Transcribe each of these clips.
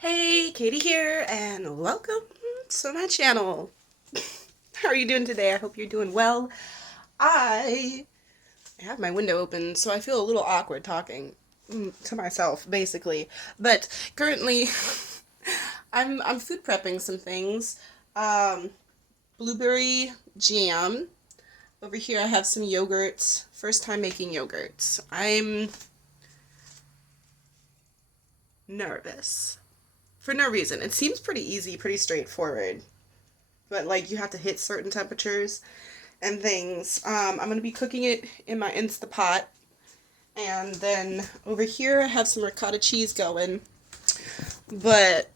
Hey, Katie here, and welcome to my channel. How are you doing today? I hope you're doing well. I have my window open, so I feel a little awkward talking to myself, basically. But currently, I'm food prepping some things. Um, Blueberry jam. Over here, I have some yogurt. First time making yogurt. I'm nervous for no reason. It seems pretty easy, pretty straightforward. But like you have to hit certain temperatures and things. I'm gonna be cooking it in my Instapot, and then over here I have some ricotta cheese going. But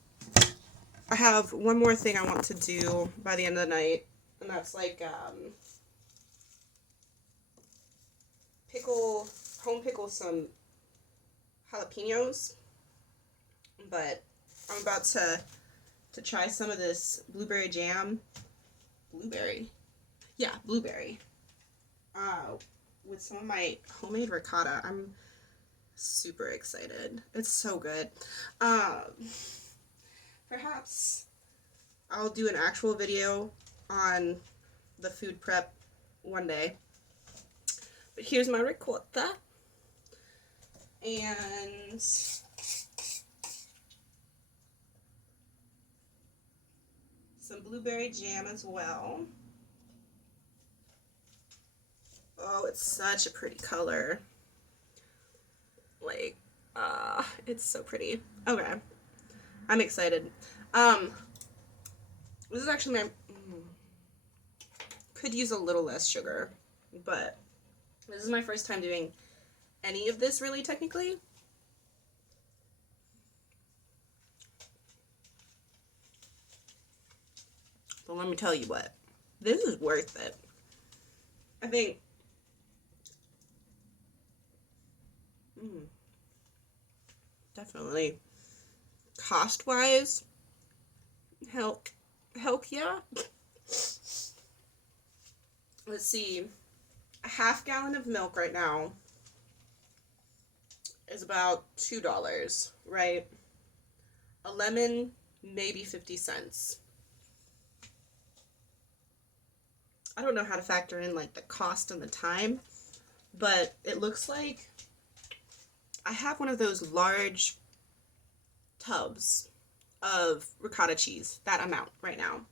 I have one more thing I want to do by the end of the night, and that's like pickle, home pickle some jalapeños. But I'm about to try some of this blueberry jam. Blueberry, yeah, blueberry. Uh, with some of my homemade ricotta. I'm super excited. It's so good. Um, Perhaps I'll do an actual video on the food prep one day. But here's my ricotta and some blueberry jam as well. Oh, it's such a pretty color. Like, it's so pretty. Okay, I'm excited. Um, this is actually my, could use a little less sugar, but this is my first time doing any of this really technically. But let me tell you what, this is worth it. I think, definitely cost-wise, heck yeah. Let's see, a half gallon of milk right now is about $2, right? A lemon, maybe 50 cents. I don't know how to factor in like the cost and the time, but it looks like I have one of those large tubs of ricotta cheese, that amount right now.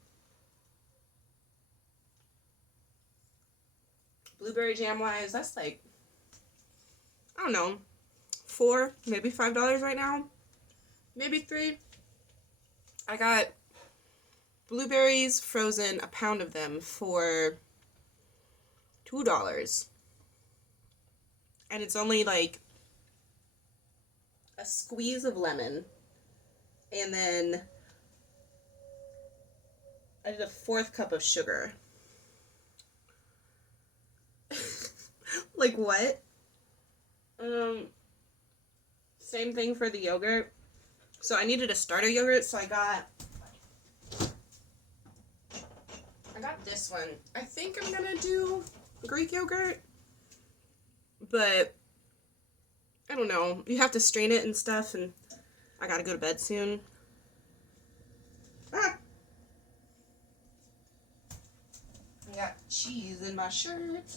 Blueberry jam wise, that's like, I don't know, $4, maybe $5 right now, maybe $3. I got blueberries frozen, a pound of them, for $2. And it's only like a squeeze of lemon, and then I did a fourth cup of sugar. Like what? Same thing for the yogurt. So I needed a starter yogurt, so I got this one. I think I'm gonna do Greek yogurt, but I don't know. You have to strain it and stuff, and I gotta go to bed soon. Ah! I got cheese in my shirt.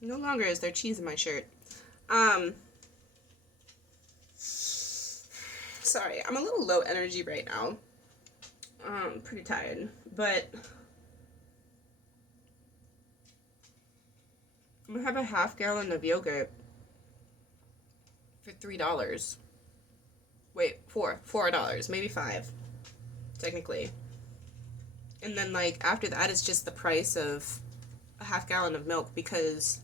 No longer is there cheese in my shirt. Sorry, I'm a little low energy right now. Pretty tired, but I'm gonna have a half gallon of yogurt for $3. Wait, $4, maybe $5, technically. And then like after that, it's just the price of a half gallon of milk, because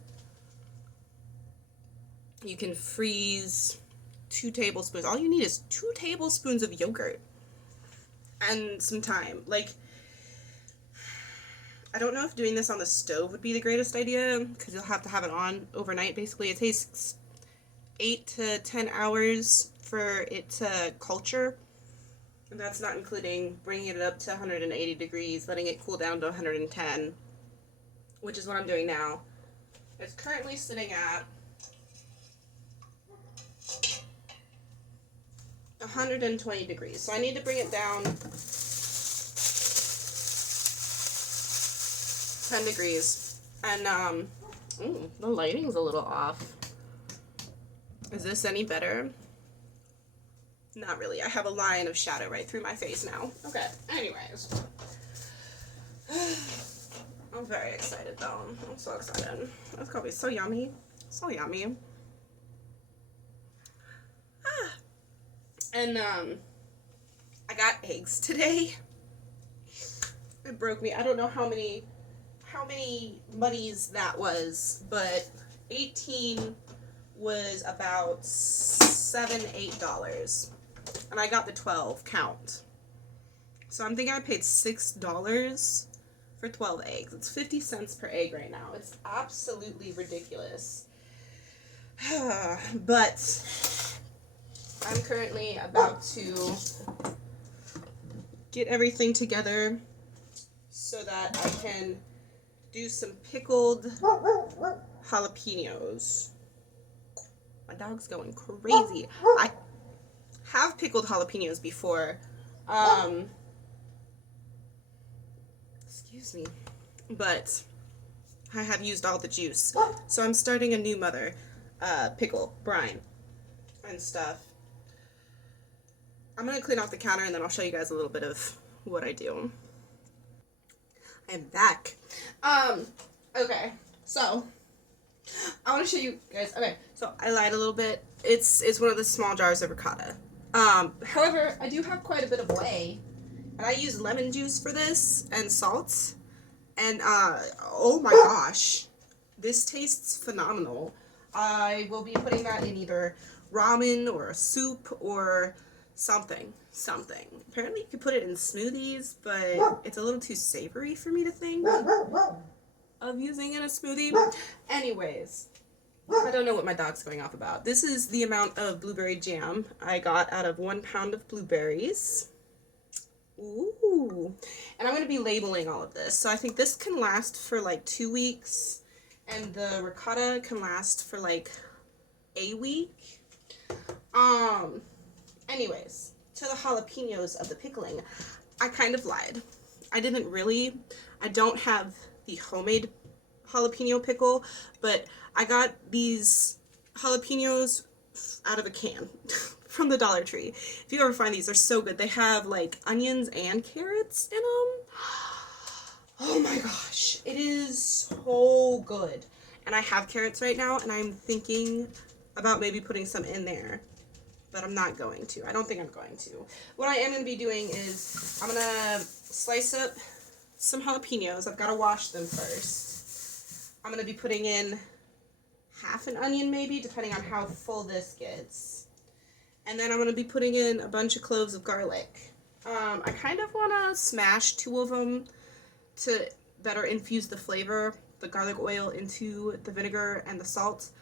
you can freeze 2 tablespoons. All you need is 2 tablespoons of yogurt and some time. Like, I don't know if doing this on the stove would be the greatest idea, because you'll have to have it on overnight. Basically, it takes 8 to 10 hours for it to culture, and that's not including bringing it up to 180 degrees, letting it cool down to 110, which is what I'm doing now. It's currently sitting at 120 degrees. So I need to bring it down 10 degrees. And, ooh, the lighting's a little off. Is this any better? Not really. I have a line of shadow right through my face now. Okay, anyways. I'm very excited though. I'm so excited. That's gonna be so yummy. So yummy. Ah. And, I got eggs today. It broke me. I don't know how many monies that was, but 18 was about $7-8, and I got the 12 count. So I'm thinking I paid $6 for 12 eggs. It's 50 cents per egg right now. It's absolutely ridiculous. But I'm currently about to get everything together so that I can do some pickled jalapeños. My dog's going crazy. I have pickled jalapeños before. Excuse me. But I have used all the juice. So I'm starting a new mother pickle brine and stuff. I'm going to clean off the counter and then I'll show you guys a little bit of what I do. I'm back. Okay, so I want to show you guys. Okay, so I lied a little bit. It's one of the small jars of ricotta. However, I do have quite a bit of whey, and I use lemon juice for this and salt. And oh my gosh, this tastes phenomenal. I will be putting that in either ramen or a soup or something. Apparently you could put it in smoothies, but it's a little too savory for me to think of using in a smoothie. Anyways, I don't know what my dog's going off about. This is the amount of blueberry jam I got out of 1 pound of blueberries. Ooh. And I'm going to be labeling all of this. So I think this can last for like 2 weeks, and the ricotta can last for like a week. Anyways, to the jalapenos of the pickling, I kind of lied. I don't have the homemade jalapeno pickle, but I got these jalapenos out of a can from the Dollar Tree. If you ever find these, they're so good. They have like onions and carrots in them. Oh my gosh, it is so good. And I have carrots right now, and I'm thinking about maybe putting some in there. But I'm not going to. I don't think I'm going to. What I am going to be doing is I'm going to slice up some jalapenos. I've got to wash them first. I'm going to be putting in half an onion maybe, depending on how full this gets. And then I'm going to be putting in a bunch of cloves of garlic. I kind of want to smash 2 of them to better infuse the flavor, the garlic oil into the vinegar and the salt,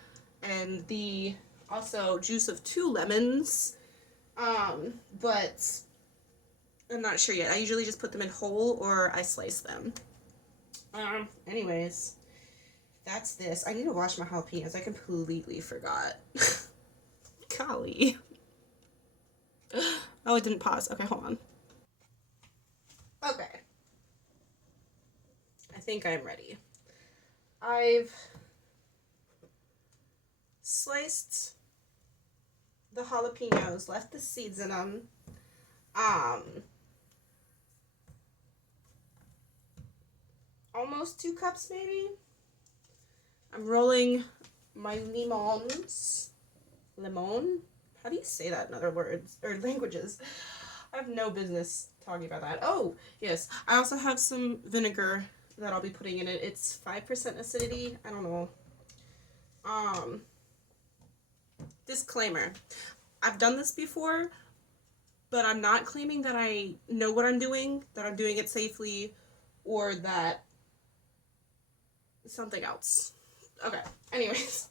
and the also juice of 2 lemons, but I'm not sure yet. I usually just put them in whole or I slice them. Anyways, that's this. I need to wash my jalapenos. I completely forgot. Golly. Oh, it didn't pause. Okay, hold on. Okay. I think I'm ready. I've sliced the jalapenos, left the seeds in them. Almost 2 cups maybe. I'm rolling my lemons. Lemon? How do you say that in other words or languages? I have no business talking about that. Oh, yes. I also have some vinegar that I'll be putting in it. It's 5% acidity. I don't know. Disclaimer. I've done this before, but I'm not claiming that I know what I'm doing, that I'm doing it safely, or that something else. Okay, anyways.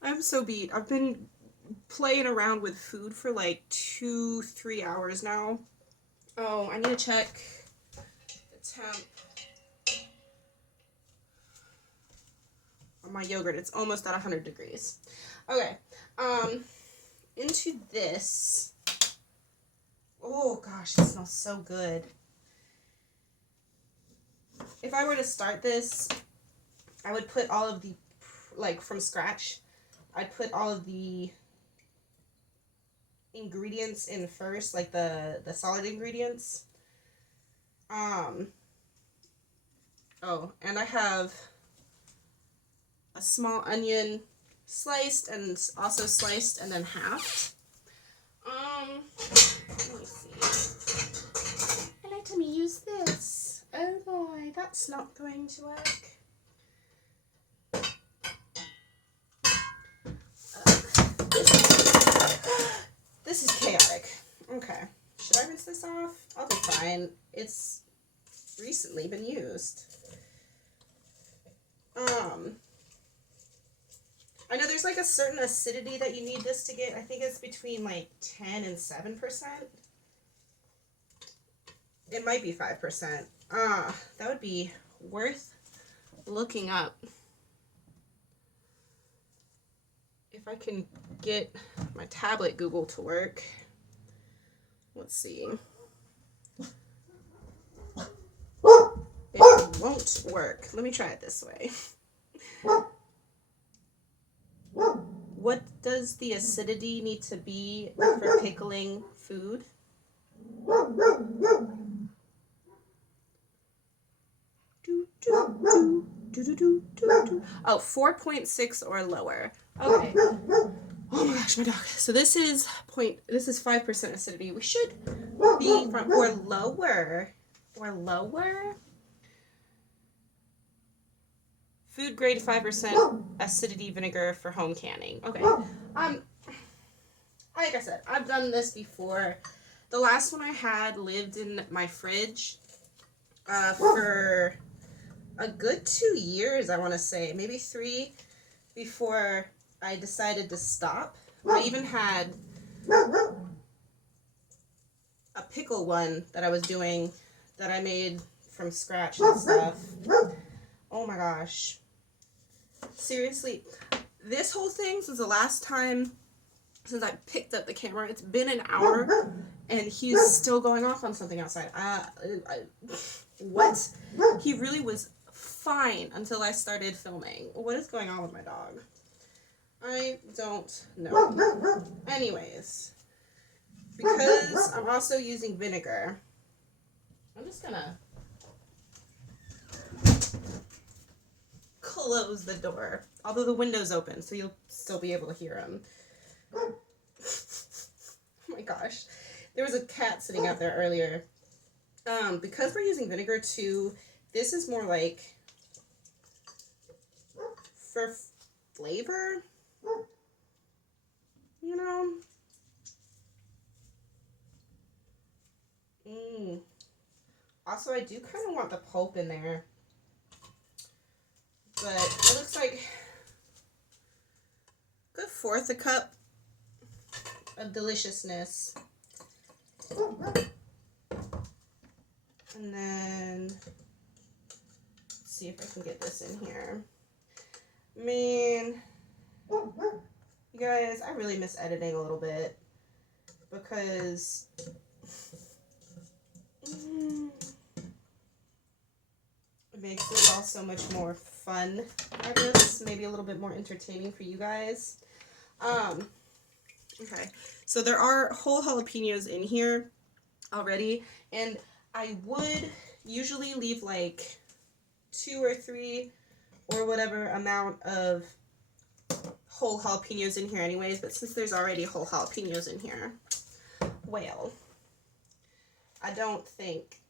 I'm so beat. I've been playing around with food for like 2-3 hours now. Oh, I need to check the temp on my yogurt. It's almost at 100 degrees. Okay, into this, Oh gosh, it smells so good. If I were to start this, I would put all of the, like from scratch, I'd put all of the ingredients in first, like the solid ingredients. Oh, and I have a small onion sliced and also sliced and then halved. Let me see. I like to use this. Oh boy, that's not going to work. This is chaotic. Okay. Should I rinse this off? I'll be fine. It's recently been used. I know there's like a certain acidity that you need this to get. I think it's between like 10 and 7%. It might be 5%. That would be worth looking up. If I can get my tablet Google to work. Let's see. It won't work. Let me try it this way. What does the acidity need to be for pickling food? Oh, 4.6 or lower. Okay. Oh my gosh, my dog. So this is 5% acidity. We should be from or lower. Or lower. Food grade 5% acidity vinegar for home canning. Okay. Like I said, I've done this before. The last one I had lived in my fridge for a good 2 years, I want to say. Maybe 3 before I decided to stop. I even had a pickle one that I was doing that I made from scratch and stuff. Oh my gosh. Seriously, this whole thing since the last time, since I picked up the camera, it's been an hour and he's still going off on something outside. What? He really was fine until I started filming. What is going on with my dog? I don't know. Anyways, because I'm also using vinegar, I'm just gonna close the door. Although the window's open, so you'll still be able to hear him. Oh my gosh. There was a cat sitting out there earlier. Because we're using vinegar too, this is more like for flavor, you know? Also, I do kind of want the pulp in there. But it looks like a good 1/4 a cup of deliciousness. And then, let's see if I can get this in here. Man, you guys, I really miss editing a little bit because it makes it all so much more fun, I guess. Maybe a little bit more entertaining for you guys. Okay, so there are whole jalapenos in here already, and I would usually leave like 2 or 3 or whatever amount of whole jalapenos in here anyways, but since there's already whole jalapenos in here, well, I don't think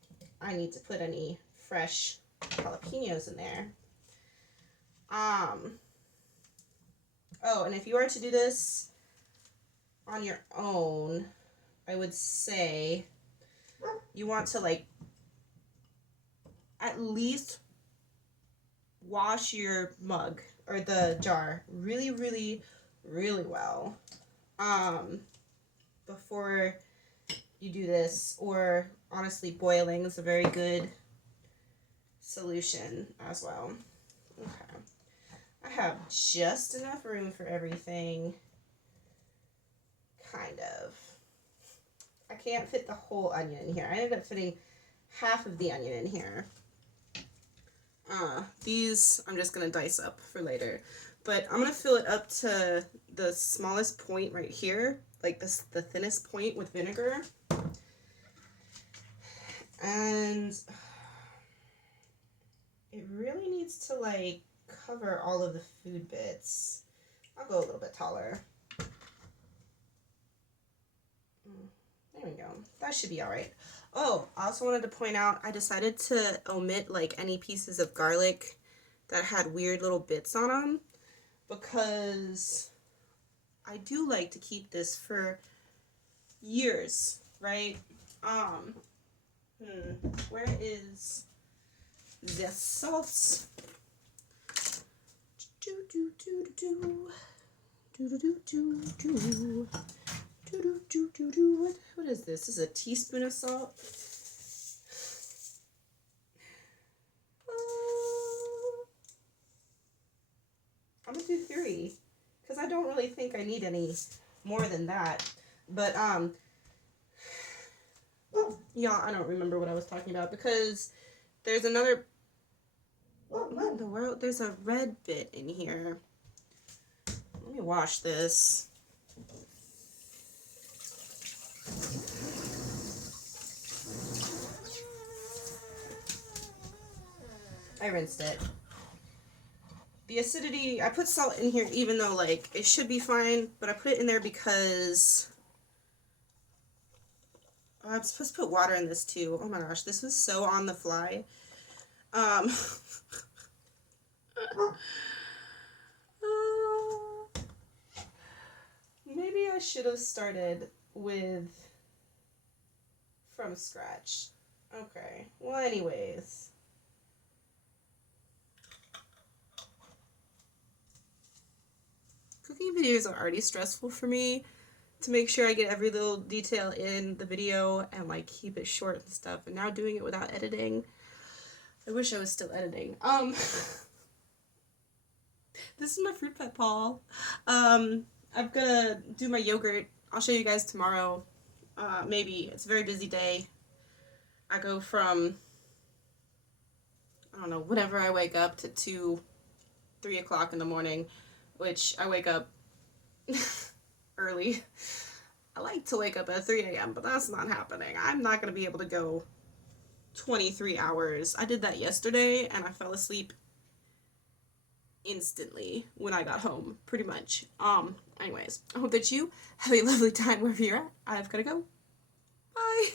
I need to put any fresh jalapenos in there. Oh, and if you are to do this on your own, I would say you want to like at least wash your mug or the jar really, really, really well before you do this. Or honestly, boiling is a very good solution as well. Okay, I have just enough room for everything, kind of. I can't fit the whole onion in here. I ended up fitting half of the onion in here. These I'm just gonna dice up for later. But I'm gonna fill it up to the smallest point right here, like this, the thinnest point with vinegar. And it really needs to like cover all of the food bits. I'll go a little bit taller. There we go. That should be all right. Oh, I also wanted to point out, I decided to omit like any pieces of garlic that had weird little bits on them because I do like to keep this for years, right? Where is the sauce? What is this? This is a teaspoon of salt. I'm gonna do 3 because I don't really think I need any more than that. But y'all, I don't remember what I was talking about because there's another. What in the world? There's a red bit in here. Let me wash this. I rinsed it. The acidity, I put salt in here even though like it should be fine, but I put it in there because I'm supposed to put water in this too. Oh my gosh, this was so on the fly. Maybe I should have started with from scratch. Okay, well anyways. Cooking videos are already stressful for me to make sure I get every little detail in the video and like keep it short and stuff, and now doing it without editing. I wish I was still editing. This is my fruit pet haul. I'm gonna do my yogurt. I'll show you guys tomorrow. Maybe. It's a very busy day. I go from, I don't know, whenever I wake up to 2, 3 o'clock in the morning, which I wake up early. I like to wake up at 3 a.m., but that's not happening. I'm not going to be able to go 23 hours. I did that yesterday, and I fell asleep instantly when I got home, pretty much. Anyways, I hope that you have a lovely time wherever you're at. I've got to go. Bye!